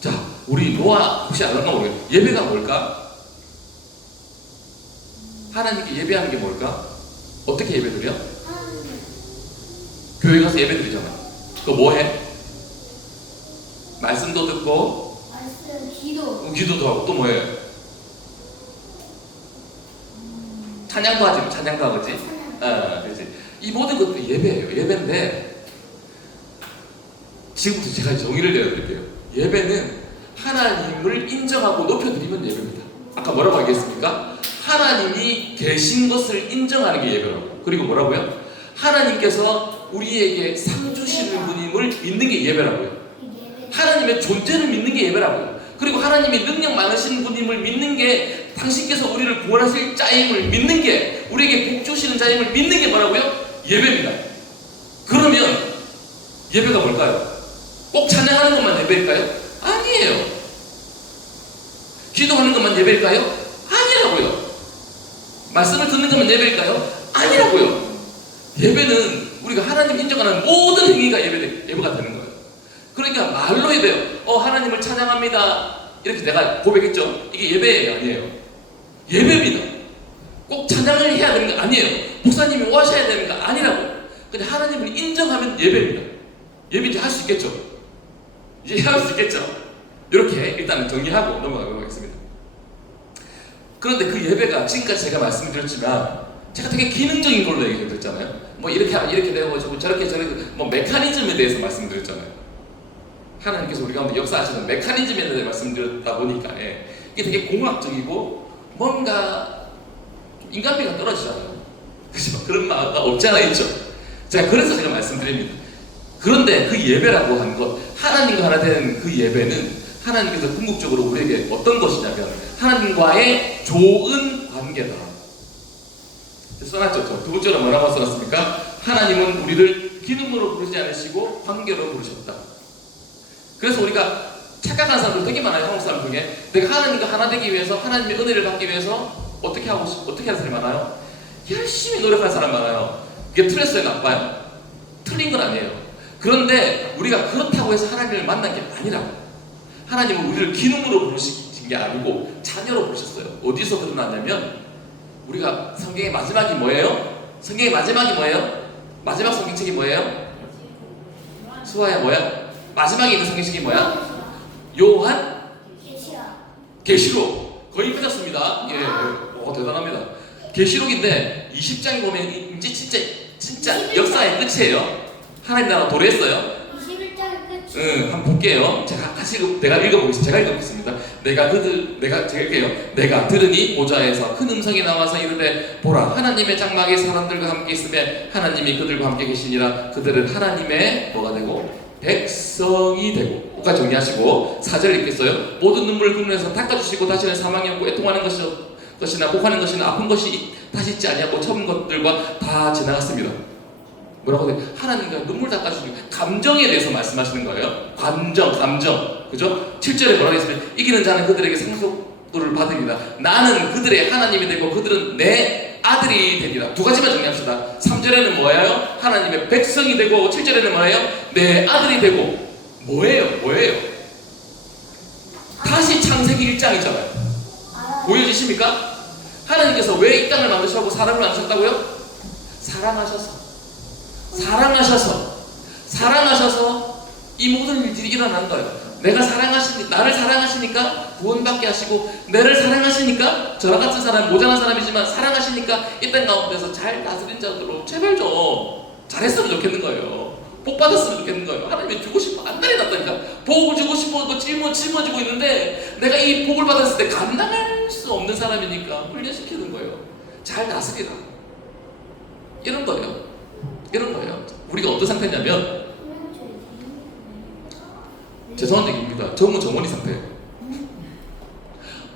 자, 우리 노아 혹시 알았나 모르겠어요. 예배가 뭘까? 하나님께 예배하는 게 뭘까? 어떻게 예배드려? 교회 가서 예배드리잖아. 그거 뭐해? 말씀도 듣고 기도도 하고 또 뭐해? 찬양도 하지. 찬양도 하겠지? 그렇지. 이 모든 것들이 예배예요. 예배인데 지금부터 제가 정의를 내려드릴게요. 예배는 하나님을 인정하고 높여드리면 예배입니다. 아까 뭐라고 하겠습니까? 하나님이 계신 것을 인정하는 게 예배라고. 그리고 뭐라고요? 하나님께서 우리에게 상 주시는 분임을 믿는 게 예배라고요. 하나님의 존재를 믿는 게 예배라고요. 그리고 하나님이 능력 많으신 분임을 믿는 게 당신께서 우리를 구원하실 자임을 믿는 게 우리에게 복 주시는 자임을 믿는 게 뭐라고요? 예배입니다. 그러면 예배가 뭘까요? 꼭 찬양 예배일까요? 아니에요. 기도하는 것만 예배일까요? 아니라고요. 말씀을 듣는 것만 예배일까요? 아니라고요. 예배는 우리가 하나님 인정하는 모든 행위가 예배가 되는 거예요. 그러니까 말로 예배요. 하나님을 찬양합니다. 이렇게 내가 고백했죠. 이게 예배예요, 아니에요? 예배입니다. 꼭 찬양을 해야 되는 거 아니에요. 목사님이 오셔야 되는 거 아니라고. 근데 하나님을 인정하면 예배입니다. 예배 이제 할 수 있겠죠? 이제 할 수 있겠죠? 이렇게 일단은 정리하고 넘어가도록 하겠습니다. 그런데 그 예배가 지금까지 제가 말씀드렸지만 제가 되게 기능적인 걸로 얘기했잖아요. 뭐 이렇게 되고 저렇게 뭐 메커니즘에 대해서 말씀드렸잖아요. 하나님께서 우리 가운데 역사하시는 메커니즘에 대해서 말씀드렸다 보니까 이게 되게 공학적이고 뭔가 인간미가 떨어지잖아요. 그렇죠? 그런 마음가 없지 않아 있죠. 그래서 제가 말씀드립니다. 그런데 그 예배라고 하는 것, 하나님과 하나 된 그 예배는 하나님께서 궁극적으로 우리에게 어떤 것이냐면 하나님과의 좋은 관계다. 써놨죠. 두 번째로 뭐라고 써놨습니까? 하나님은 우리를 기능으로 부르지 않으시고 관계로 부르셨다. 그래서 우리가 착각하는 사람들 되게 많아요. 한국 사람 중에 내가 하나님과 하나 되기 위해서, 하나님의 은혜를 받기 위해서 어떻게 하는 사람이 많아요? 열심히 노력하는 사람 많아요. 이게 틀렸어요? 나빠요? 틀린 건 아니에요. 그런데 우리가 그렇다고 해서 하나님을 만난 게 아니라고. 하나님은 우리를 기능으로 부르신 게 아니고 자녀로 부르셨어요. 어디서 드러났냐면 우리가 성경의 마지막이 뭐예요? 성경의 마지막이 뭐예요? 마지막 성경책이 뭐예요? 수아야 뭐야? 마지막에 있는 성경책이 뭐야? 요한? 계시록. 거의 끝났습니다. 대단합니다. 계시록인데 20장에 보면 이제 진짜 역사의 끝이에요. 하나님 나라 도래했어요. 21장의 끝. 한번 볼게요. 내가 읽어보겠습니다. 제가 읽어보겠습니다. 제가 읽게요. 내가 들으니 보좌에서 큰 음성이 나와서 이르되 보라 하나님의 장막에 사람들과 함께 있으며 하나님이 그들과 함께 계시니라. 그들은 하나님의 뭐가 되고 백성이 되고. 끝까지 정리하시고 4절 읽겠어요. 모든 눈물을 국내에서 닦아주시고 다시는 사망이 없고 애통하는 것이나 곡하는 것이나 아픈 것이 다시 있지 아니하고 처음 것들과 다 지나갔습니다. 뭐라고 해? 하나님과 눈물 닦아주시는 감정에 대해서 말씀하시는 거예요. 감정. 그죠? 7절에 뭐라고 했으면 이기는 자는 그들에게 상속도를 받으리라. 나는 그들의 하나님이 되고 그들은 내 아들이 되리라. 두 가지만 정리합시다. 3절에는 뭐예요? 하나님의 백성이 되고 7절에는 뭐예요? 내 아들이 되고. 뭐예요? 다시 창세기 1장이잖아요. 보여지십니까? 하나님께서 왜 이 땅을 만드셨고 사람을 만드셨다고요? 사랑하셔서 이 모든 일들이 일어난 거예요. 나를 사랑하시니까 구원받게 하시고, 내를 사랑하시니까 저와 같은 사람, 모자란 사람이지만 사랑하시니까 이 땅 가운데서 잘 다스린 자들로 제발 좀 잘했으면 좋겠는 거예요. 복 받았으면 좋겠는 거예요. 하나님이 주고 싶어 안달이 났다니까. 복을 주고 싶어 짊어지고 있는데 내가 이 복을 받았을 때 감당할 수 없는 사람이니까 훈련시키는 거예요. 잘 다스리라. 이런 거예요. 우리가 어떤 상태냐면, 죄송한 얘기입니다. 정원이 상태예요.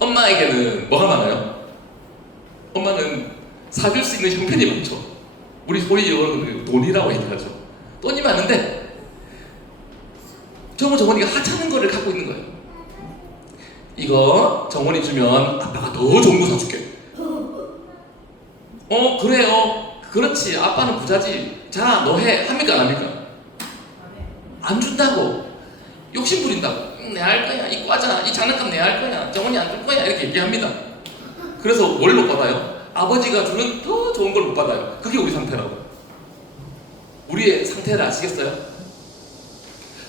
엄마에게는 뭐가 많아요? 엄마는 사줄 수 있는 형편이 많죠. 우리 여러분들 돈이라고 얘기하죠. 돈이 많은데 정원이가 하찮은 거를 갖고 있는 거예요. 이거 정원이 주면 아빠가 더 좋은 거 사줄게. 그래요. 그렇지. 아빠는 부자지. 자, 너 해. 합니까 안 합니까? 안 준다고. 욕심 부린다고. 내가 할 거야. 이 과자, 이 장난감 내가 할 거야. 정원이 안 줄 거야. 이렇게 얘기합니다. 그래서 뭘 못 받아요? 아버지가 주는 더 좋은 걸 못 받아요. 그게 우리 상태라고. 우리의 상태를 아시겠어요?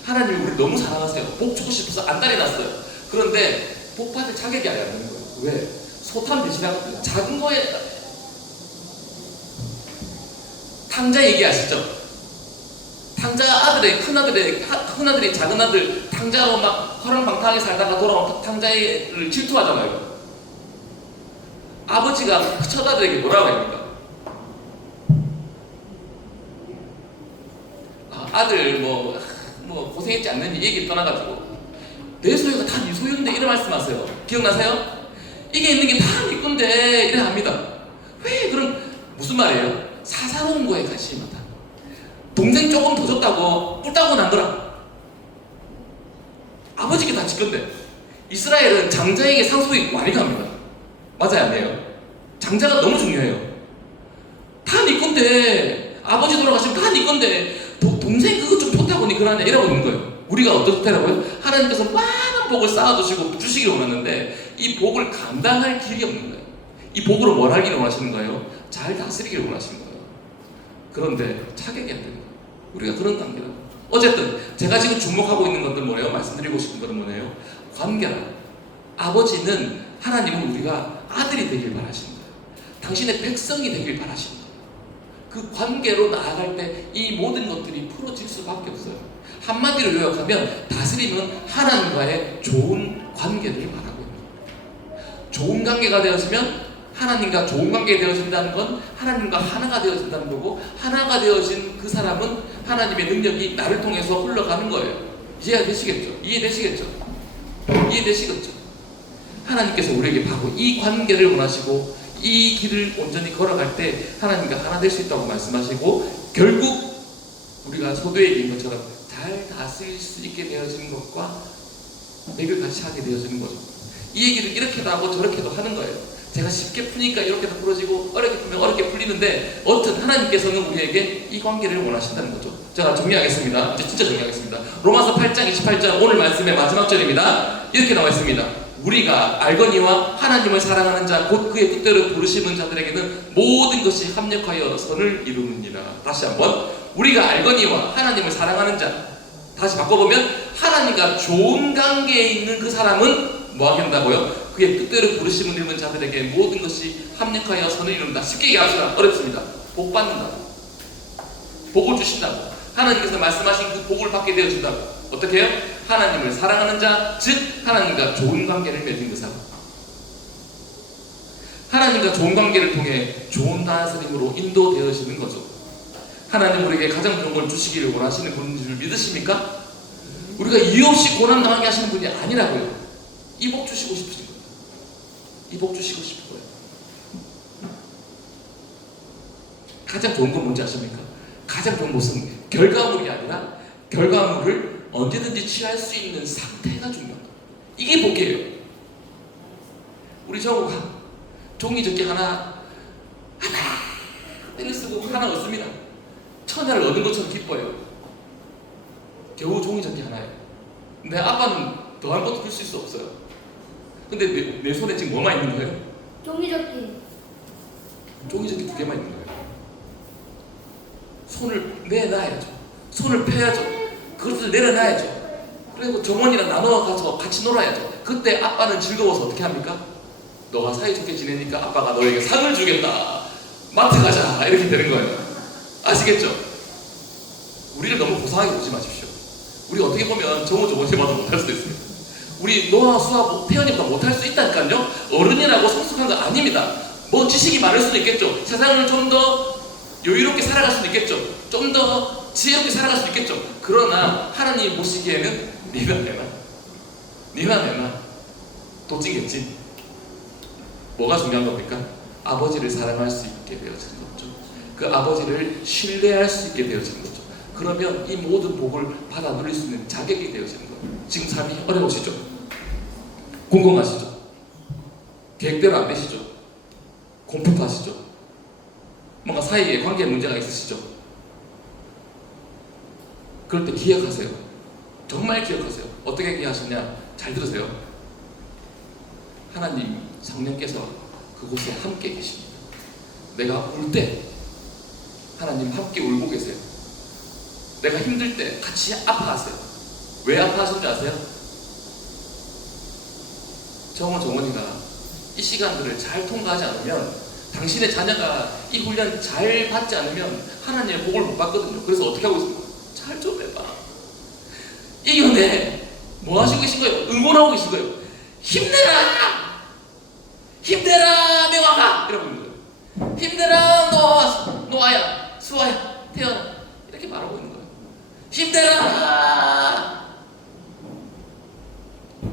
하나님이 우리 너무 사랑하세요. 복 주고 싶어서 안달이 났어요. 그런데 복 받을 자격이 안 되는 거예요. 왜? 소탐 대신하고 작은 거에 탕자 얘기하시죠? 탕자 큰아들이 작은 아들 탕자로 막 허랑방탕하게 살다가 돌아온 탕자를 질투하잖아요. 아버지가 첫아들에게 뭐라고 합니까? 아들 뭐 고생했지 않느니 얘기를 떠나가지고 내 소유가 다 네 소유인데 이런 말씀하세요. 기억나세요? 이게 있는 게 다 네 건데 이래 합니다. 왜 그럼 무슨 말이에요? 사사로운 거에 관심이 많다. 동생 조금 더 줬다고 뿔따고 난 거라. 아버지께 다 직건데 이스라엘은 장자에게 상속이 많이 갑니다. 맞아요, 아니에요? 장자가 너무 중요해요. 다 네 건데 아버지 돌아가시면 다 네 건데 동생 그거 좀 좋다고 니 그러냐 이러고 있는 거예요. 우리가 어떻다라고요? 하나님께서 많은 복을 쌓아두시고 주시기를 원하는데 이 복을 감당할 길이 없는 거예요. 이 복으로 뭘 하기를 원하시는 거예요? 잘 다스리기를 원하시는 거예요. 그런데 차격이 안 되는 거예요. 우리가 그런 관계라고. 어쨌든 제가 지금 주목하고 있는 것들 뭐예요? 말씀드리고 싶은 것은 뭐예요? 관계라. 아버지는 하나님은 우리가 아들이 되길 바라시는 거예요. 당신의 백성이 되길 바라시는 거예요. 그 관계로 나아갈 때 이 모든 것들이 풀어질 수밖에 없어요. 한마디로 요약하면 다스림은 하나님과의 좋은 관계를 말하고 있는 거예요. 좋은 관계가 되어지면 하나님과 좋은 관계가 되어진다는 건 하나님과 하나가 되어진다는 거고, 하나가 되어진 그 사람은 하나님의 능력이 나를 통해서 흘러가는 거예요. 이해되시겠죠? 이해되시겠죠? 이해되시겠죠? 하나님께서 우리에게 바로 이 관계를 원하시고 이 길을 온전히 걸어갈 때 하나님과 하나 될 수 있다고 말씀하시고, 결국 우리가 소도에 있는 것처럼 잘 다스릴 수 있게 되어지는 것과 맥을 같이 하게 되어지는 거죠. 이 얘기를 이렇게도 하고 저렇게도 하는 거예요. 제가 쉽게 푸니까 이렇게도 풀어지고 어렵게 풀면 어렵게 풀리는데, 어쨌든 하나님께서는 우리에게 이 관계를 원하신다는 거죠. 제가 정리하겠습니다. 이제 진짜 정리하겠습니다. 로마서 8장 28절 오늘 말씀의 마지막 절입니다. 이렇게 나와 있습니다. 우리가 알거니와 하나님을 사랑하는 자 곧 그의 뜻대로 부르심은 자들에게는 모든 것이 합력하여 선을 이루느니라. 다시 한번, 우리가 알거니와 하나님을 사랑하는 자, 다시 바꿔보면 하나님과 좋은 관계에 있는 그 사람은 뭐 하게 된다고요? 그의 뜻대로 부르심을 이루는 자들에게 모든 것이 합력하여 선을 이룬다. 쉽게 얘기합시다. 어렵습니다. 복 받는다고, 복을 주신다고, 하나님께서 말씀하신 그 복을 받게 되어진다고. 어떻게 해요? 하나님을 사랑하는 자, 즉 하나님과 좋은 관계를 맺은 그 사람, 하나님과 좋은 관계를 통해 좋은 다스림으로 인도되어지는 거죠. 하나님 우리에게 가장 좋은 걸 주시기를 원하시는 분인 줄 믿으십니까? 우리가 이유 없이 고난 당하게 하시는 분이 아니라고요. 이 복 주시고 싶으신 거예요. 이 복 주시고 싶은 거예요. 가장 좋은 건 뭔지 아십니까? 가장 좋은 것은 결과물이 아니라 결과물을 언제든지 취할 수 있는 상태가 중요한 거예요. 이게 복이에요. 우리 정우가 종이접기 하나 때를 쓰고 하나 얻습니다. 천하를 얻은 것처럼 기뻐요. 겨우 종이접기 하나예요. 근데 아빠는 더한 것도 줄 수 없어요. 근데 내 손에 지금 뭐만 있는 거예요? 종이접기. 종이접기 2개만 있는 거예요. 손을 내놔야죠. 손을 펴야죠. 그것을 내려놔야죠. 그리고 정원이랑 나눠 가서 같이 놀아야죠. 그때 아빠는 즐거워서 어떻게 합니까? 너가 사이좋게 지내니까 아빠가 너에게 상을 주겠다. 마트 가자. 이렇게 되는 거예요. 아시겠죠? 우리를 너무 고상하게 보지 마십시오. 우리 어떻게 보면 정호 저번에마다 못할 수도 있습니다. 우리 노아, 수아, 태연이보다 못할 수 있다니까요. 어른이라고 성숙한 거 아닙니다. 뭐 지식이 많을 수도 있겠죠. 세상을 좀 더 여유롭게 살아갈 수도 있겠죠. 좀 더 지혜롭게 살아갈 수도 있겠죠. 그러나 하나님이 보시기에는 네가 내나 도찐겠지. 뭐가 중요한 겁니까? 아버지를 사랑할 수 있게 되어지는 거죠. 그 아버지를 신뢰할 수 있게 되어지는 거죠. 그러면 이 모든 복을 받아 누릴 수 있는 자격이 되어지는 거예요. 지금 삶이 어려우시죠? 궁금하시죠? 계획대로 안 되시죠? 공포하시죠? 뭔가 사이에 관계에 문제가 있으시죠? 그럴 때 기억하세요. 정말 기억하세요. 어떻게 기억하시냐? 잘 들으세요. 하나님, 성령께서 그곳에 함께 계십니다. 내가 울 때 하나님 함께 울고 계세요. 내가 힘들 때 같이 아파하세요. 왜 아파하시는지 아세요? 정원이가 이 시간들을 잘 통과하지 않으면, 당신의 자녀가 이 훈련 잘 받지 않으면 하나님의 복을 못 받거든요. 그래서 어떻게 하고 있습니까? 잘 좀 해봐. 이겨내. 뭐 하시고 계신 거예요? 응원하고 계신 거예요. 힘내라! 힘내라, 명아가! 이러고 있는 거예요. 힘내라, 노아야, 수아야, 태연아. 이렇게 말하고 있는 거예요. 힘내라!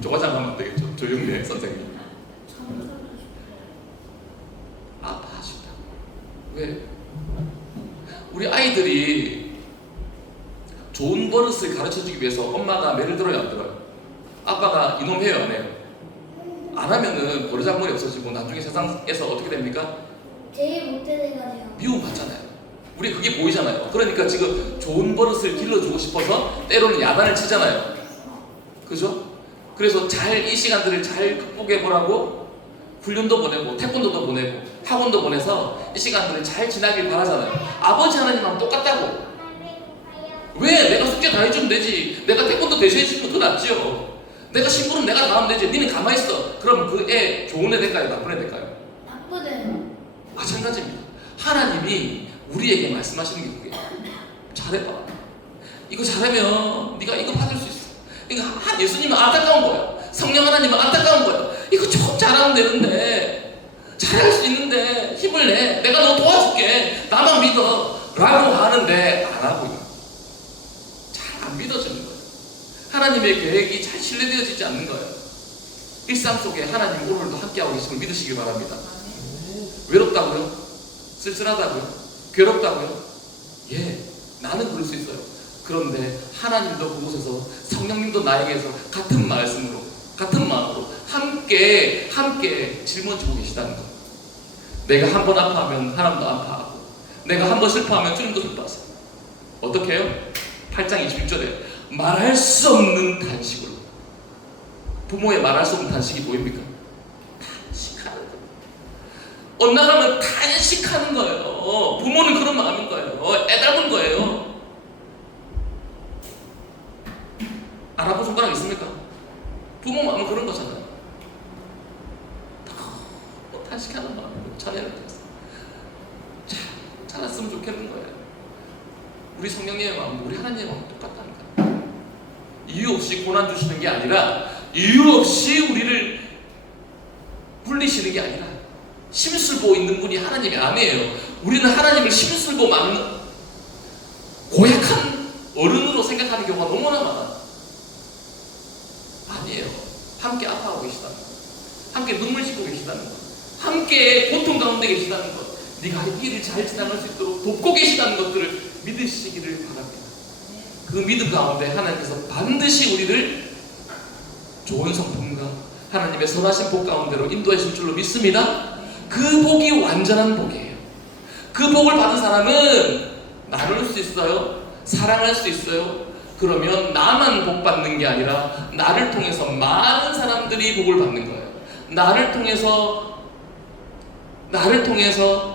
조과장 하면 안 되겠죠. 조영래 선생님. 아파하십니다. 왜? 우리 아이들이 좋은 버릇을 가르쳐주기 위해서 엄마가 매를 들어요, 안 들어요? 아빠가 이놈 해요, 안 해요? 안 하면은 버르장머리 없어지고 나중에 세상에서 어떻게 됩니까? 제일 못된 애가 돼요. 미움 받잖아요. 우리 그게 보이잖아요. 그러니까 지금 좋은 버릇을 길러주고 싶어서 때로는 야단을 치잖아요. 그죠? 그래서 이 시간들을 잘 극복해 보라고 훈련도 보내고 태권도도 보내고 학원도 보내서 이 시간들을 잘 지나길 바라잖아요. 아버지 하나님하고 똑같다고. 왜? 내가 숙제 다 해주면 되지. 내가 태권도 대신해 주면 더 낫지요. 내가 심부름 내가 다 하면 되지. 니는 가만히 있어. 그럼 그 애 좋은 애 될까요? 나쁜 애 될까요? 나쁜 애. 마찬가지입니다. 하나님이 우리에게 말씀하시는 게 그게 잘해봐. 이거 잘하면 네가 이거 받을 수 있어. 그러니까 예수님은 안타까운 거예요. 성령 하나님은 안타까운 거예요. 이거 좀 잘하면 되는데, 잘할 수 있는데 힘을 내. 내가 너 도와줄게. 나만 믿어. 라고 하는데 안 하고 있는 거예요. 잘 안 믿어지는 거예요. 하나님의 계획이 잘 신뢰되어지지 않는 거예요. 일상 속에 하나님 오늘도 함께하고 계심을 믿으시길 바랍니다. 외롭다고요? 쓸쓸하다고요? 괴롭다고요? 예, 나는 그럴 수 있어요. 그런데 하나님도 그곳에서 성령님도 나에게서 같은 말씀으로 같은 마음으로 함께 짊어지고 계시다는 것. 내가 한 번 아파하면 하나님도 아파하고 내가 한 번 실패하면 주님도 슬퍼하세요. 어떻게 해요? 8장 21절에 말할 수 없는 단식으로. 부모의 말할 수 없는 단식이 뭐입니까? 단식하는 거예요. 엇나가면 단식하는 거예요. 부모는 그런 마음인 거예요. 애달픈 거예요. 알아본 손가락 있습니까? 부모 마음은 그런 거잖아요. 단식하는 마음으로 자녀를 위해서 자랐으면 좋겠는 거예요. 우리 성령님의 마음, 우리 하나님의 마음 똑같다는 거예요. 이유 없이 고난 주시는 게 아니라 이유 없이 우리를 물리시는 게 아니라 심술보 있는 분이 하나님이 아니에요. 우리는 하나님을 심술보 많은 고약한 어른으로 생각하는 경우가 너무나 많아요. 아니에요. 함께 아파하고 계시다는 것, 함께 눈물 짓고 계시다는 것, 함께 고통 가운데 계시다는 것, 네가 이 길을 잘 지나갈 수 있도록 돕고 계시다는 것들을 믿으시기를 바랍니다. 그 믿음 가운데 하나님께서 반드시 우리를 좋은 성품과 하나님의 선하신 복 가운데로 인도하실 줄로 믿습니다. 그 복이 완전한 복이에요. 그 복을 받은 사람은 나눌 수 있어요. 사랑할 수 있어요. 그러면 나만 복 받는 게 아니라 나를 통해서 많은 사람들이 복을 받는 거예요. 나를 통해서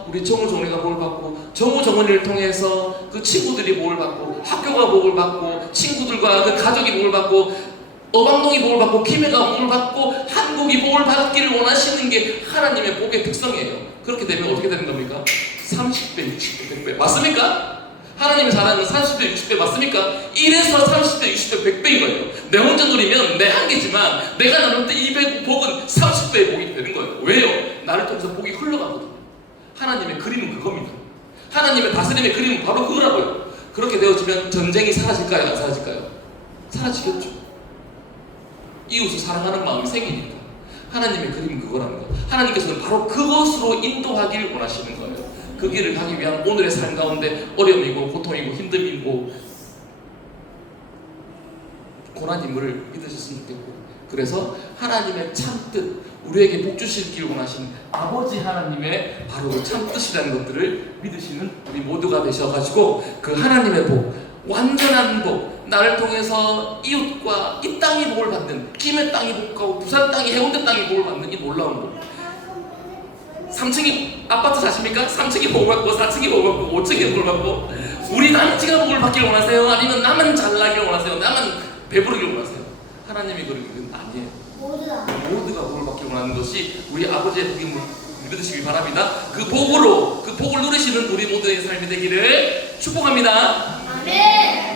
우리 정우 정원이가 복을 받고, 정우 정원이를 통해서 그 친구들이 복을 받고, 학교가 복을 받고, 친구들과 그 가족이 복을 받고, 어방동이 복을 받고, 김해가 복을 받고, 한국이 복을 받기를 원하시는 게 하나님의 복의 특성이에요. 그렇게 되면 어떻게 되는 겁니까? 30배, 60배, 100배 맞습니까? 하나님의 사랑은 30배, 60배 맞습니까? 1에서 30배, 60배, 100배인 거예요. 내 혼자 누리면 내 한계지만 내가 나눌 때 200 복은 30배의 복이 되는 거예요. 왜요? 나를 통해서 복이 흘러가거든요. 하나님의 그림은 그겁니다. 하나님의 다스림의 그림은 바로 그거라고요. 그렇게 되어지면 전쟁이 사라질까요? 안 사라질까요? 사라지겠죠. 이웃을 사랑하는 마음이 생기니까. 하나님의 그림은 그거라는 거예요. 하나님께서는 바로 그것으로 인도하기를 원하시는 거예요. 그 길을 가기 위한 오늘의 삶 가운데 어려움이고 고통이고 힘듦이고 고난임을 믿으셨으면 좋겠고, 그래서 하나님의 참뜻, 우리에게 복 주시길 원하시는 아버지 하나님의 바로 그 참뜻이라는 것들을 믿으시는 우리 모두가 되셔가지고 그 하나님의 복, 완전한 복, 나를 통해서 이웃과 이 땅이 복을 받는, 김해 땅이 복하고 부산 땅이 해운대 땅이 복을 받는 이 놀라운 복. 3층이 아파트 사십니까? 3층이 복을 받고 4층이 복을 받고 5층이 복을 받고, 우리 남치가 복을 받기를 원하세요? 아니면 나만 잘나기를 원하세요? 나만 배부르기를 원하세요? 하나님이 그런 건 아니에요. 모두가 복을 받기를 원하는 것이 우리 아버지의 복임을 믿으시길 바랍니다. 그 복을 누리시는 우리 모두의 삶이 되기를 축복합니다. 아멘.